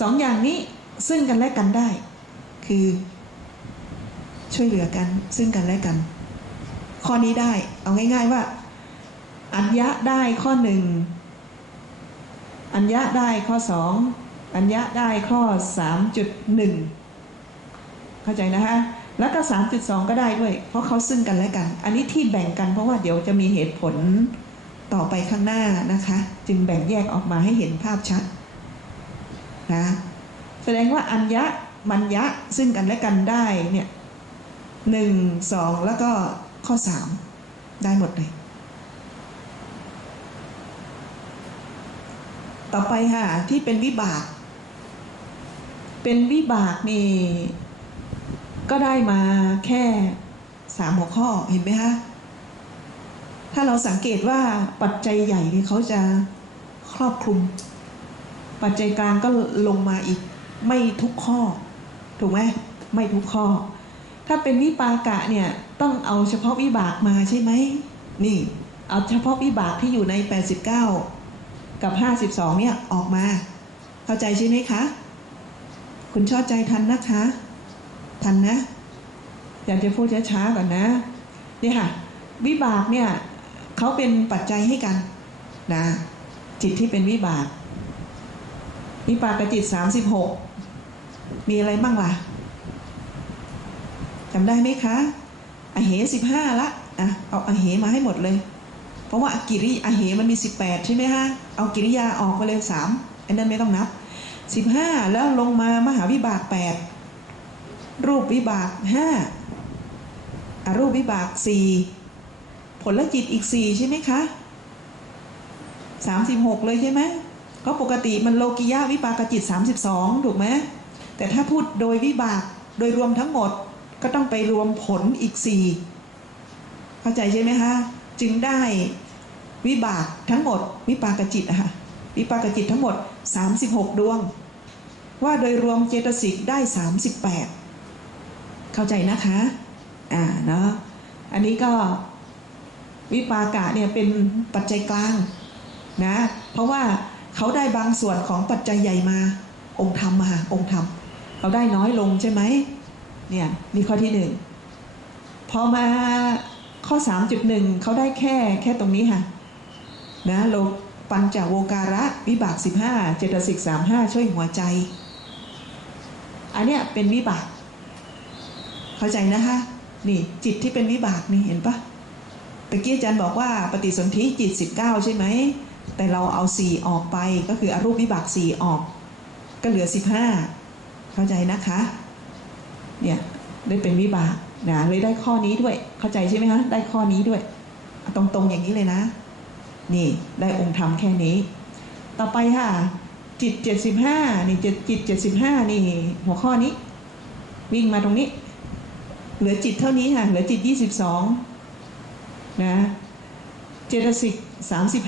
สองอย่างนี้ซึ่งกันและกันได้ คือช่วยเหลือกันซึ่งกันและกัน ข้อนี้ได้ เอาง่าย ๆว่า อัญญะได้ข้อหนึ่งอัญญะได้ข้อสองอัญญะได้ข้อสามจุดหนึ่งเข้าใจนะคะแล้วก็สามจุดสองก็ได้ด้วย เพราะเขาซึ่งกันและกัน อันนี้ที่แบ่งกันเพราะว่าเดี๋ยวจะมีเหตุผลต่อไปข้างหน้านะคะ จึงแบ่งแยกออกมาให้เห็นภาพชัด นะแสดงว่าอัญญะมัญญะซึ่งกันและกันได้เนี่ยหนึ่งสองแล้วก็ข้อสามได้หมดเลย ต่อไปค่ะที่เป็นวิบาก เป็นวิบากนี่ก็ได้มาแค่สามหัวข้อเห็นไหมคะถ้าเราสังเกตว่าปัจจัยใหญ่นี่เขาจะครอบคลุม ปัจจัยกลางก็ลงมาอีก ไม่ทุกข้อ ถูกไหมไม่ทุกข้อ ถ้าเป็นวิปากะเนี่ยต้องเอาเฉพาะวิบากมาใช่ไหมนี่ เอาเฉพาะวิบากที่อยู่ใน 89 กับ 52 เนี่ยออกมา เข้าใจใช่ไหมคะ คุณชอบใจทันนะคะ ทันนะ อยากจะพูดช้าๆก่อนนะนี่ค่ะ วิบากเนี่ยเขาเป็นปัจจัยให้กันนะจิตที่เป็นวิบาก วิปากกับจิต36มีอะไรบ้างล่ะจำได้ไหมคะอเหสิบห้าละอะเอาอเหมาให้หมดเลย เพราะว่ากิริอเหมันมี18ใช่ไหมฮะเอากิริยาออกไปเลยสามอันนั้นไม่ต้องนับ15แล้วลงมามหาวิบาก8รูปวิบาก5อารูปวิบาก4ผลจิตอีก4ใช่ไหมคะ36เลยใช่ไหม ก็ปกติมันโลกิยะวิปากจิต 32 ถูกไหมแต่ถ้าพูดโดยวิบากโดยรวมทั้งหมดก็ต้องไปรวมผลอีก 4 เข้าใจใช่ไหมคะจึงได้วิบากทั้งหมด วิปากจิตอะค่ะวิปากจิตทั้งหมด 36 ดวง ว่าโดยรวมเจตสิกได้ 38 เข้าใจนะคะอ่าเนาะอันนี้ก็วิปากะเนี่ยเป็นปัจจัยกลางนะเพราะว่า เขาได้บางส่วนของปัจจัยใหญ่มา องค์ธรรมมาองค์ธรรมเขาได้น้อยลงใช่ไหมเนี่ยนี่ข้อที่หนึ่งพอมาข้อ 3.1เขาได้แค่แค่ตรงนี้ค่ะนะโลปัญจโวการะวิบาก 15 เจตสิก35 ช่วยหัวใจ อันเนี้ยเป็นวิบาก เข้าใจนะคะนี่จิตที่เป็นวิบากนี่เห็นปะตะกี้อาจารย์บอกว่าปฏิสนธิจิต 19 ใช่ไหม แต่เราเอา 4 ออกไปก็คืออรูปวิบาก 4 ออก ก็เหลือ 15 เข้าใจนะคะเนี่ยได้เป็นวิบากนะเลยได้ข้อนี้ด้วยเข้าใจใช่ไหมคะได้ข้อนี้ด้วย ตรงๆอย่างนี้เลยนะ นี่ได้องค์ธรรมแค่นี้ ต่อไปค่ะ จิต 75นี่จิตจิต75 นี่หัวข้อนี้ วิ่งมาตรงนี้ เหลือจิตเท่านี้ค่ะ เหลือจิต 22 นะเจตสิก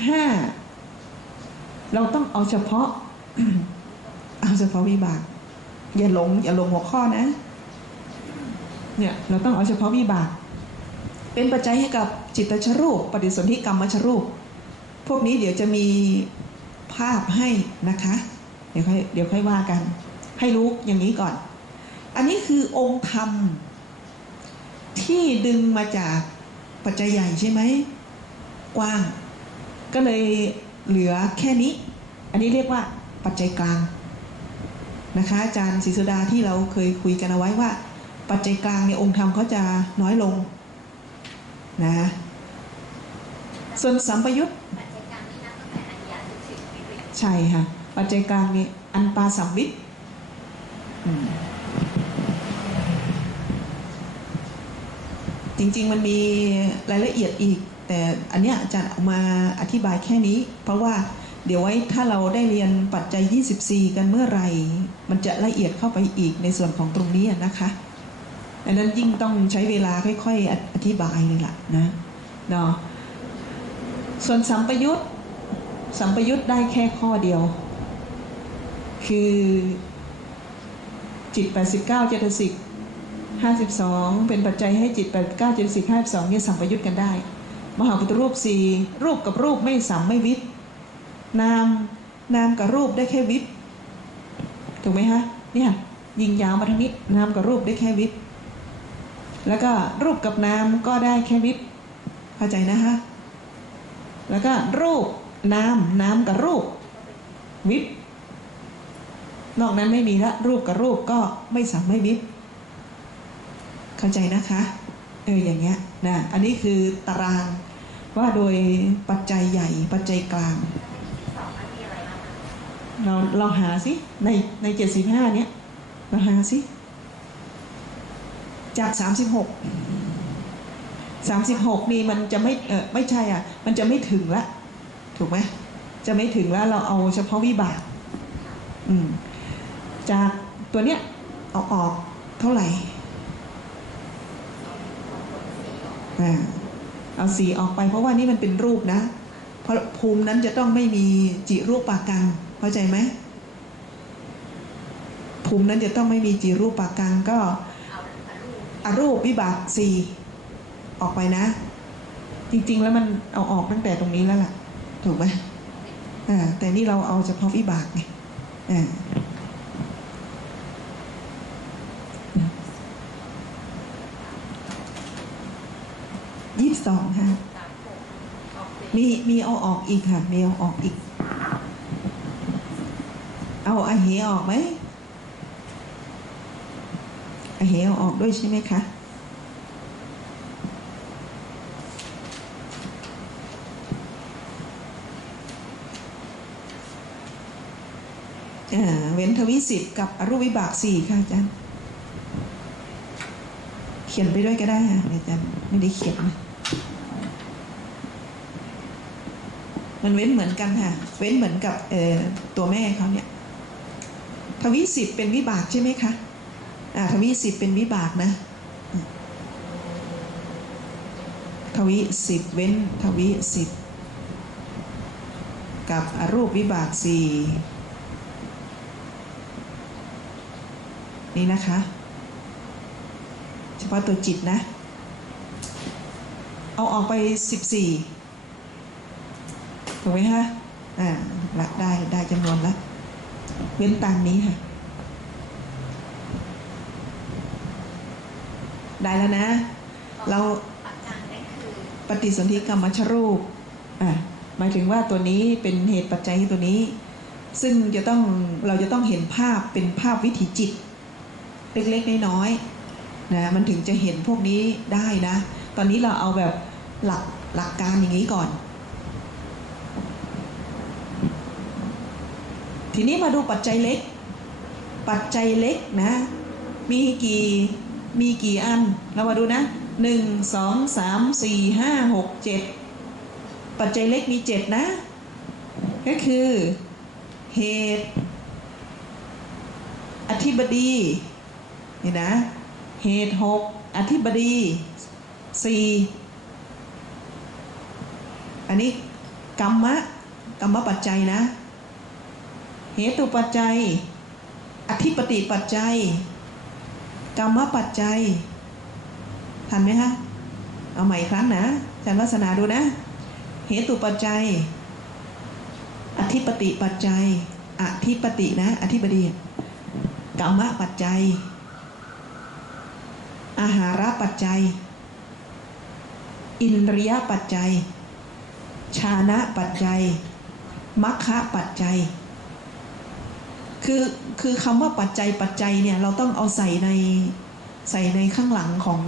35 เราต้องเอาเฉพาะ เอาเฉพาะวิบาก อย่าหลง อย่าหลงหัวข้อนะ เนี่ยเราต้องเอาเฉพาะวิบาก เป็นปัจจัยให้กับจิตตชรูป ปฏิสนธิกรรมชรูป พวกนี้เดี๋ยวจะมีภาพให้นะคะ เดี๋ยวค่อยเดี๋ยวค่อยว่ากัน ให้รู้อย่างนี้ก่อน อันนี้คือองค์ธรรม ที่ดึงมาจากปัจจัยใหญ่ใช่ไหม กว้าง ก็เลย เหลือแค่นี้ อันนี้เรียกว่าปัจจัยกลางนะคะอาจารย์ศรีสุดาที่เราเคยคุยกันเอาไว้ว่า ปัจจัยกลางในองค์ธรรมเขาจะน้อยลงนะส่วนสัมปยุตใช่ค่ะ ปัจจัยกลางนี่อันปาสัมวิตจริง ๆ มันมีรายละเอียดอีก แต่อันเนี้ยอาจารย์เอามาอธิบายแค่นี้ เพราะว่าเดี๋ยวไว้ถ้าเราได้เรียนปัจจัย 24 กันเมื่อไหร่มันจะละเอียดเข้าไปอีกในส่วนของตรงนี้นะคะดังนั้นยิ่งต้องใช้เวลาค่อยๆ อธิบายเลยล่ะนะเนาะส่วนสัมปยุตสัมปยุตได้แค่ข้อเดียว คือจิต 89 เจตสิก52 เป็นปัจจัยให้จิต 89 เจตสิก52เนี่ยสัมปยุตกันได้ มหาพุทธรูป4รูปกับรูปไม่สัมไม่วิทนามนามกับรูปได้แค่วิทถูกไหมฮะเนี่ยยิงยาวมาทางนี้นามกับรูปได้แค่วิบแล้วก็รูปกับนามก็ได้แค่วิบเข้าใจนะฮะแล้วก็รูปนามนามกับรูป วิบนอกนั้นไม่มีละรูปกับรูปก็ไม่สามไม่วิบเข้าใจนะคะ เอออย่างเงี้ยนะอันนี้คือตารางว่าโดยปัจจัยใหญ่ปัจจัยกลาง เราเราหาสิในในเจ็ดสิบห้าเนี้ยเราหาสิจากสามสิบหกสามสิบหกนี่มันจะไม่เออไม่ใช่อะ มันจะไม่ถึงละถูกไหมจะไม่ถึงแล้วเราเอาเฉพาะวิบากอืมจากตัวเนี้ยเอาออกเท่าไหร่อ่า เอาสีออกไปเพราะว่านี่มันเป็นรูปนะ เพราะภูมินั้นจะต้องไม่มีจิรูปปากัง เข้าใจไหมภูมินั้นจะต้องไม่มีจิรูปปากังก็อารูปวิบากสี่ออกไปนะ จริง ๆ แล้วมันเอาออกตั้งแต่ตรงนี้แล้วล่ะ ถูกไหมแต่นี่เราเอาเฉพาะวิบากไงอ่า สิบสองค่ะสามหกออกเป็นมีมีเอาออกอีกค่ะ มีเอาออกอีก เอาอาเหออกไหมอาเหเอาออกด้วยใช่ไหมคะเอ่อเว้นทวิสิบกับอรูปวิบากสี่ค่ะอาจารย์ เขียนไปด้วยก็ได้ค่ะอาจารย์ ไม่ได้เขียนนะ มันเว้นเหมือนกันค่ะ เว้นเหมือนกับเอ่อตัวแม่เขาเนี่ยทวิสิบเป็นวิบากใช่ไหมคะอ่าทวิสิบเป็นวิบากนะ ทวิสิบเว้นทวิสิบกับอรูปวิบากสี่นี่นะคะ เฉพาะตัวจิตนะ เอาออกไปสิบสี่ ถูกไหมฮะอ่าละได้ได้จำนวนละเว้นตามนี้ค่ะ ได้แล้วนะ เราปัจจัยคือปฏิสนธิกรรมชรูปอ่าหมายถึงว่าตัวนี้เป็นเหตุปัจจัยตัวนี้ ซึ่งจะต้องเราจะต้องเห็นภาพเป็นภาพวิถีจิต เล็กๆน้อยๆนะมันถึงจะเห็นพวกนี้ได้นะ ตอนนี้เราเอาแบบหลักหลักการอย่างนี้ก่อน ทีนี้มาดูปัจจัยเล็ก ปัจจัยเล็กนะ มีกี่มีกี่อัน เรามาดูนะหนึ่งสองสามสี่ห้าหกเจ็ดปัจจัยเล็กมีเจ็ดนะ ก็คือเหตุ อธิบดีนี่นะ เหตุหกอธิบดีสี่อันนี้กรรมะกรรมปัจจัยนะ เหตุปัจจัย อธิปติปัจจัย กรรมปัจจัย ทันไหมคะ เอาใหม่อีกครั้งนะอาจารย์ลักษณะดูนะ เหตุปัจจัย อธิปติปัจจัย อธิปตินะ อธิบดีกรรมปัจจัย อาหารปัจจัย อินทรียปัจจัย ชานะปัจจัย มัคคะปัจจัย คือคือคำว่าปัจจัยปัจจัยเนี่ยเราต้องเอาใส่ในใส่ในข้างหลังของ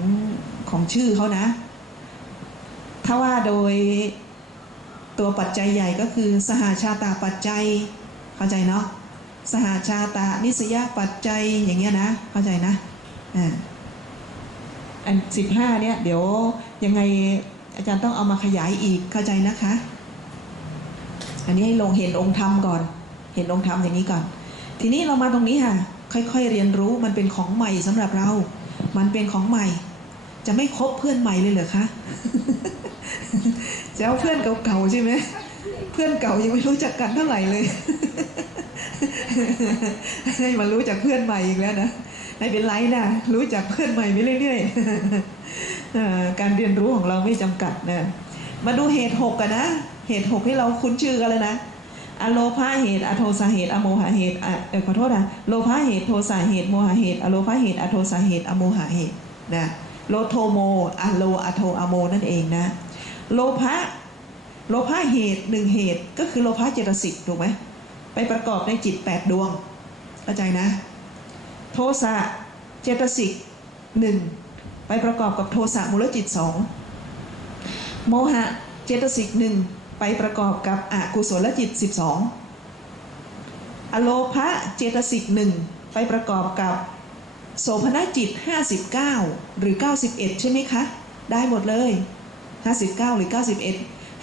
ของชื่อเขานะ ถ้าว่าโดยตัวปัจจัยใหญ่ก็คือสหาชาตาปัจจัยเข้าใจเนาะสหาชาตานิสยปัจจัยอย่างเงี้ยนะเข้าใจนะอ่าอันสิบห้าเนี่ยเดี๋ยวยังไงอาจารย์ต้องเอามาขยายอีกเข้าใจนะคะ อันนี้ให้ลงเห็นองค์ธรรมก่อน เห็นองค์ธรรมอย่างนี้ก่อน ทีนี้เรามาตรงนี้ค่ะ ค่อยๆเรียนรู้มันเป็นของใหม่สำหรับเรา มันเป็นของใหม่ จะไม่คบเพื่อนใหม่เลยเหรอคะจะเอาเพื่อนเก่าๆใช่ไหมเพื่อนเก่ายังไม่รู้จักกันเท่าไหร่เลยให้มารู้จักเพื่อนใหม่อีกแล้วนะไม่เป็นไรนะรู้จักเพื่อนใหม่ไปเรื่อยๆการเรียนรู้ของเราไม่จำกัดนะมาดูเหตุหกกันนะเหตุหกที่เราคุ้นชื่อกันเลยนะ อโลภะเหตุ อโทสะเหตุ อโมหะเหตุอะเออขอโทษนะโลภะเหตุ โทสะเหตุ โมหะเหตุ อโลภะเหตุ อโทสะเหตุ อโมหะเหตุนะโลโทโมอะโลอะโทอะโมนั่นเองนะ โลภะ โลภะเหตุหนึ่งเหตุก็คือโลภะเจตสิกถูกไหมไปประกอบในจิตแปดดวงเข้าใจนะ โทสะเจตสิกหนึ่งไปประกอบกับโทสะมูลจิตสองโมหะเจตสิกหนึ่ง ไปประกอบกับอกุศลจิต 12 อโลภะเจตสิกหนึ่งไปประกอบกับโสภณจิต 59 หรือ 91 ใช่ไหมคะ ได้หมดเลย 59 หรือ 91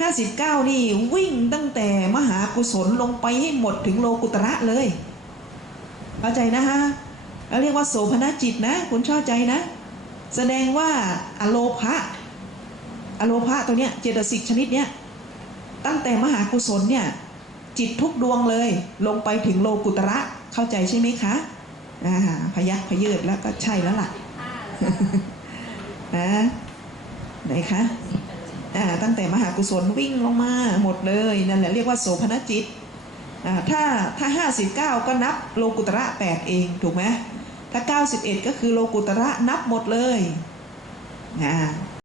59 นี่วิ่งตั้งแต่มหากุศลลงไปให้หมดถึงโลกุตระเลยเข้าใจนะฮะแล้วเรียกว่าโสภณจิตนะ คุณชอบใจนะ แสดงว่าอโลภะอโลภะตัวเนี้ยเจตสิกชนิดเนี้ย ตั้งแต่มหากุศลเนี่ยจิตทุกดวงเลย ลงไปถึงโลกุตระเข้าใจใช่ไหมคะอ่าพยักพยืดแล้วก็ใช่แล้วล่ะนะไหนคะอ่าตั้งแต่มหากุศลวิ่งลงมาหมดเลยนั่นแหละเรียกว่าโสภณจิตอ่าถ้าถ้าห้าสิบเก้าก็นับโลกุตระแปดเองถูกไหมถ้าเก้าสิบเอ็ดก็คือโลกุตระนับหมดเลยอ่า